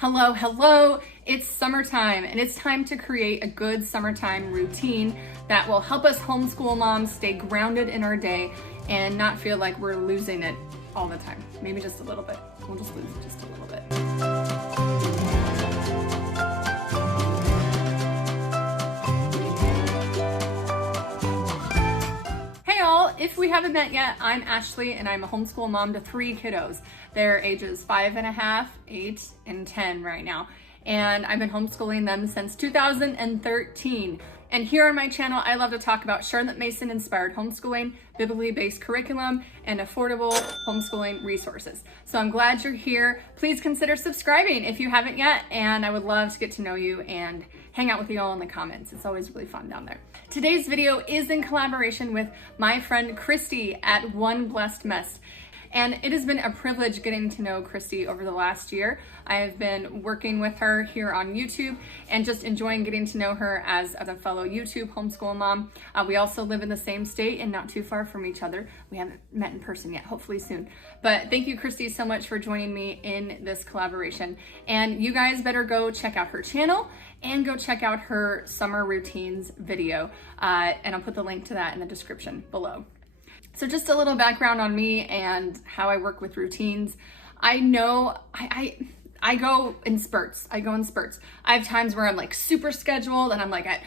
Hello, hello, it's summertime and it's time to create a good summertime routine that will help us homeschool moms stay grounded in our day and not feel like we're losing it all the time. Maybe just a little bit. We'll just lose it just a little bit. Hey all, if we haven't met yet, I'm Ashley and I'm a homeschool mom to 3 kiddos. They're ages 5.5, 8, and 10 right now. And I've been homeschooling them since 2013. And here on my channel, I love to talk about Charlotte Mason inspired homeschooling, biblically based curriculum, and affordable homeschooling resources. So I'm glad you're here. Please consider subscribing if you haven't yet. And I would love to get to know you and hang out with you all in the comments. It's always really fun down there. Today's video is in collaboration with my friend Christy at One Blessed Mess. And it has been a privilege getting to know Christy over the last year. I have been working with her here on YouTube and just enjoying getting to know her as a fellow YouTube homeschool mom. We also live in the same state and not too far from each other. We haven't met in person yet, hopefully soon. But thank you, Christy, so much for joining me in this collaboration. And you guys better go check out her channel and go check out her summer routines video. And I'll put the link to that in the description below. So just a little background on me and how I work with routines. I know I go in spurts. I have times where I'm like super scheduled and I'm like at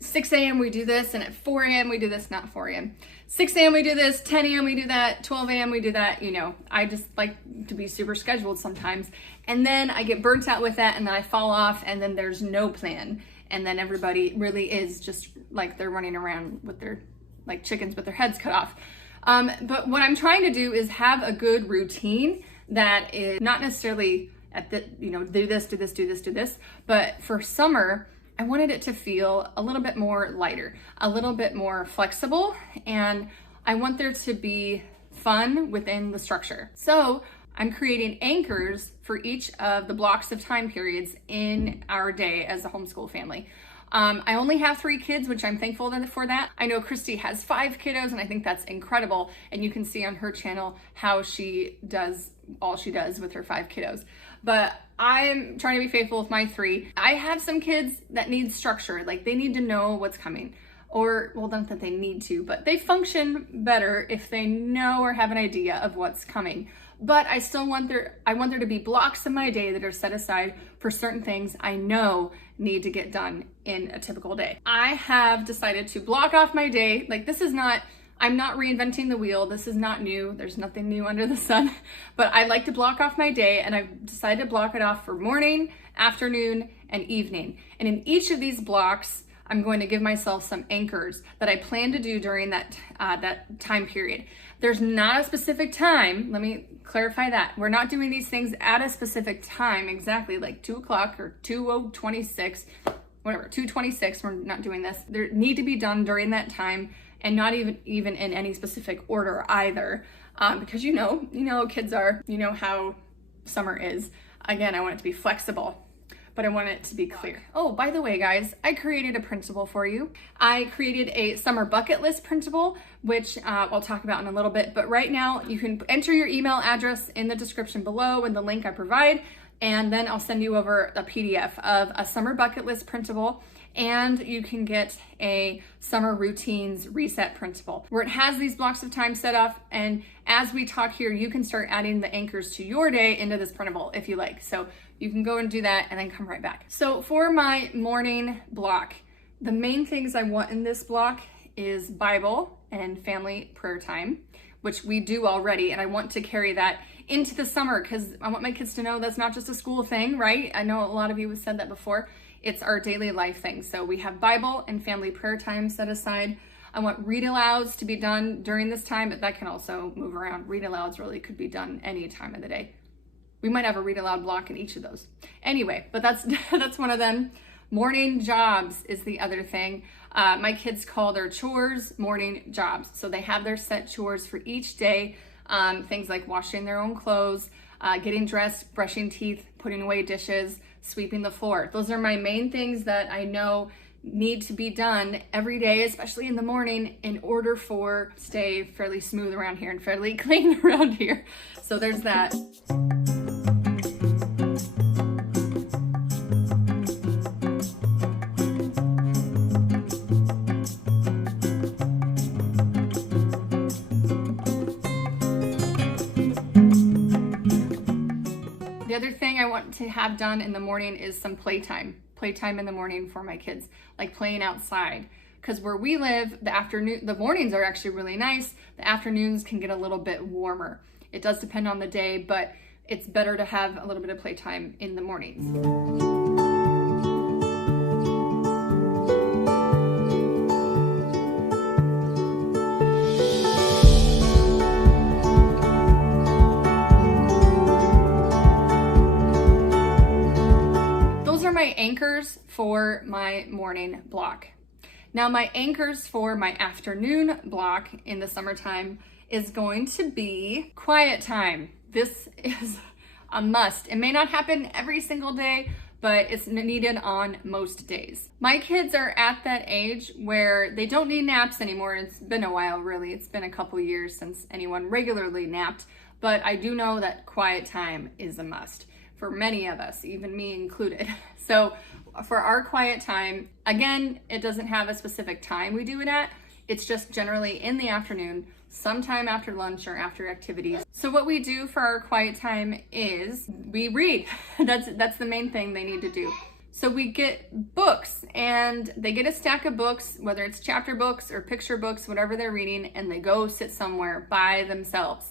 6 a.m. we do this and at 4 a.m. we do this, not 4 a.m. 6 a.m. we do this, 10 a.m. we do that, 12 a.m. we do that. You know, I just like to be super scheduled sometimes. And then I get burnt out with that and then I fall off and then there's no plan. And then everybody really is just like they're running around with their like chickens with their heads cut off. But what I'm trying to do is have a good routine that is not necessarily at the, do this, but for summer, I wanted it to feel a little bit more lighter, a little bit more flexible, and I want there to be fun within the structure. So I'm creating anchors for each of the blocks of time periods in our day as a homeschool family. I only have 3 kids, which I'm thankful for that. I know Christy has 5 kiddos, and I think that's incredible. And you can see on her channel how she does all she does with her 5 kiddos. But I'm trying to be faithful with my 3. I have some kids that need structure, like they need to know what's coming. Or, well, not that they need to, but they function better if they know or have an idea of what's coming. But I still want there to be blocks of my day that are set aside for certain things I know need to get done in a typical day. I have decided to block off my day. Like I'm not reinventing the wheel. This is not new. There's nothing new under the sun, but I like to block off my day and I've decided to block it off for morning, afternoon, and evening. And in each of these blocks, I'm going to give myself some anchors that I plan to do during that time period. There's not a specific time. Let me clarify that. We're not doing these things at a specific time, exactly like 2 o'clock or 2:26, whatever, 2:26. We're not doing this. They need to be done during that time and not even in any specific order either. Because you know kids are, you know how summer is. Again, I want it to be flexible, but I want it to be clear. Oh, by the way, guys, I created a printable for you. I created a summer bucket list printable, which I'll talk about in a little bit. But right now, you can enter your email address in the description below in the link I provide, and then I'll send you over a PDF of a summer bucket list printable, and you can get a summer routines reset printable where it has these blocks of time set up. And as we talk here, you can start adding the anchors to your day into this printable if you like. So you can go and do that and then come right back. So for my morning block, the main things I want in this block is Bible and family prayer time, which we do already. And I want to carry that into the summer because I want my kids to know that's not just a school thing, right? I know a lot of you have said that before. It's our daily life thing. So we have Bible and family prayer time set aside. I want read alouds to be done during this time, but that can also move around. Read alouds really could be done any time of the day. We might have a read aloud block in each of those. Anyway, but that's one of them. Morning jobs is the other thing. My kids call their chores morning jobs. So they have their set chores for each day. Things like washing their own clothes, getting dressed, brushing teeth, putting away dishes, sweeping the floor. Those are my main things that I know need to be done every day, especially in the morning, in order for stay fairly smooth around here and fairly clean around here. So there's that. I want to have done in the morning is some playtime in the morning for my kids, like playing outside. Because where we live, the mornings are actually really nice. The afternoons can get a little bit warmer. It does depend on the day, but it's better to have a little bit of playtime in the mornings. Those are my anchors for my morning block. Now my anchors for my afternoon block in the summertime is going to be quiet time. This is a must. It may not happen every single day, but it's needed on most days. My kids are at that age where they don't need naps anymore. It's been a while, really. It's been a couple years since anyone regularly napped, but I do know that quiet time is a must for many of us, even me included. So for our quiet time, again, it doesn't have a specific time we do it at. It's just generally in the afternoon, sometime after lunch or after activities. So what we do for our quiet time is we read. That's the main thing they need to do. So we get books, and they get a stack of books, whether it's chapter books or picture books, whatever they're reading, and they go sit somewhere by themselves.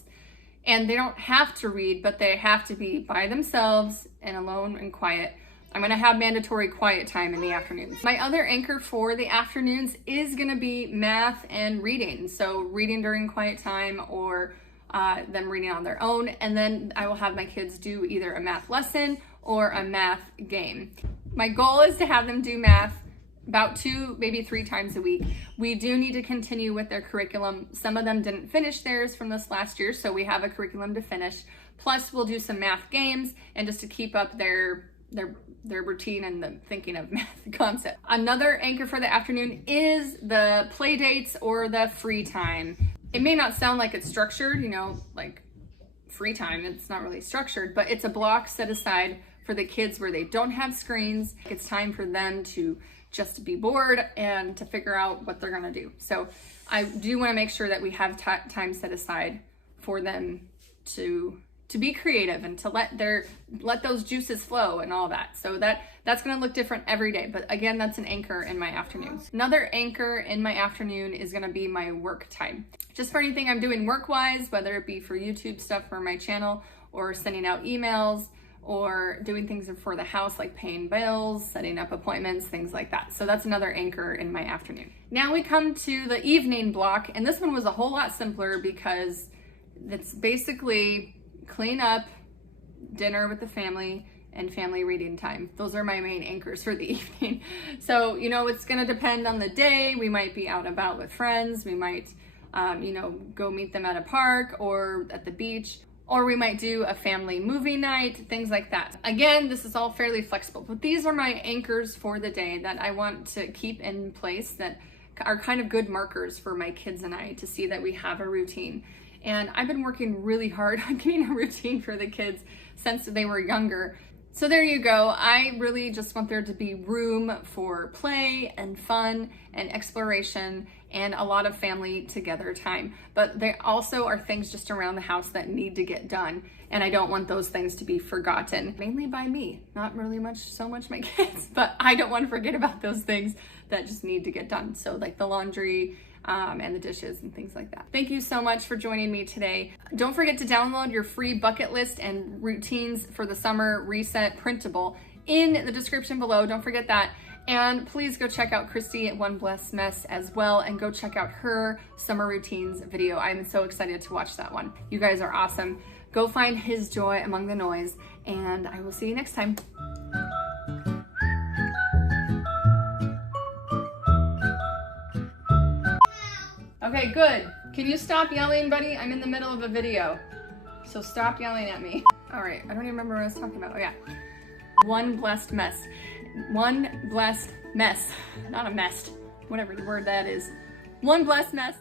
And they don't have to read, but they have to be by themselves and alone and quiet. I'm gonna have mandatory quiet time in the afternoons. My other anchor for the afternoons is gonna be math and reading. So reading during quiet time, or them reading on their own. And then I will have my kids do either a math lesson or a math game. My goal is to have them do math about 2, maybe 3 times a week. We do need to continue with their curriculum. Some of them didn't finish theirs from this last year, so we have a curriculum to finish. Plus we'll do some math games, and just to keep up their routine and the thinking of math concept. Another anchor for the afternoon is the play dates or the free time. It may not sound like it's structured, you know, like free time, it's not really structured, but it's a block set aside for the kids where they don't have screens. It's time for them to just be bored and to figure out what they're gonna do. So I do wanna make sure that we have time set aside for them to be creative and to let those juices flow and all that. So that's gonna look different every day. But again, that's an anchor in my afternoons. Another anchor in my afternoon is gonna be my work time. Just for anything I'm doing work-wise, whether it be for YouTube stuff for my channel, or sending out emails, or doing things for the house like paying bills, setting up appointments, things like that. So that's another anchor in my afternoon. Now we come to the evening block, and this one was a whole lot simpler because it's basically clean up, dinner with the family, and family reading time. Those are my main anchors for the evening. So, you know, it's gonna depend on the day. We might be out and about with friends. We might, you know, go meet them at a park or at the beach, or we might do a family movie night, things like that. Again, this is all fairly flexible, but these are my anchors for the day that I want to keep in place, that are kind of good markers for my kids and I to see that we have a routine. And I've been working really hard on getting a routine for the kids since they were younger. So there you go. I really just want there to be room for play and fun and exploration and a lot of family together time. But there also are things just around the house that need to get done. And I don't want those things to be forgotten, mainly by me, not really so much my kids, but I don't want to forget about those things that just need to get done. So like the laundry, and the dishes and things like that. Thank you so much for joining me today. Don't forget to download your free bucket list and routines for the summer reset printable in the description below. Don't forget that. And please go check out Christy at One Blessed Mess as well, and go check out her summer routines video. I'm so excited to watch that one. You guys are awesome. Go find his joy among the noise, and I will see you next time. Okay, good. Can you stop yelling, buddy? I'm in the middle of a video, so stop yelling at me. All right, I don't even remember what I was talking about. Oh yeah, one blessed mess. One blessed mess, not a mess, whatever the word that is. One blessed mess.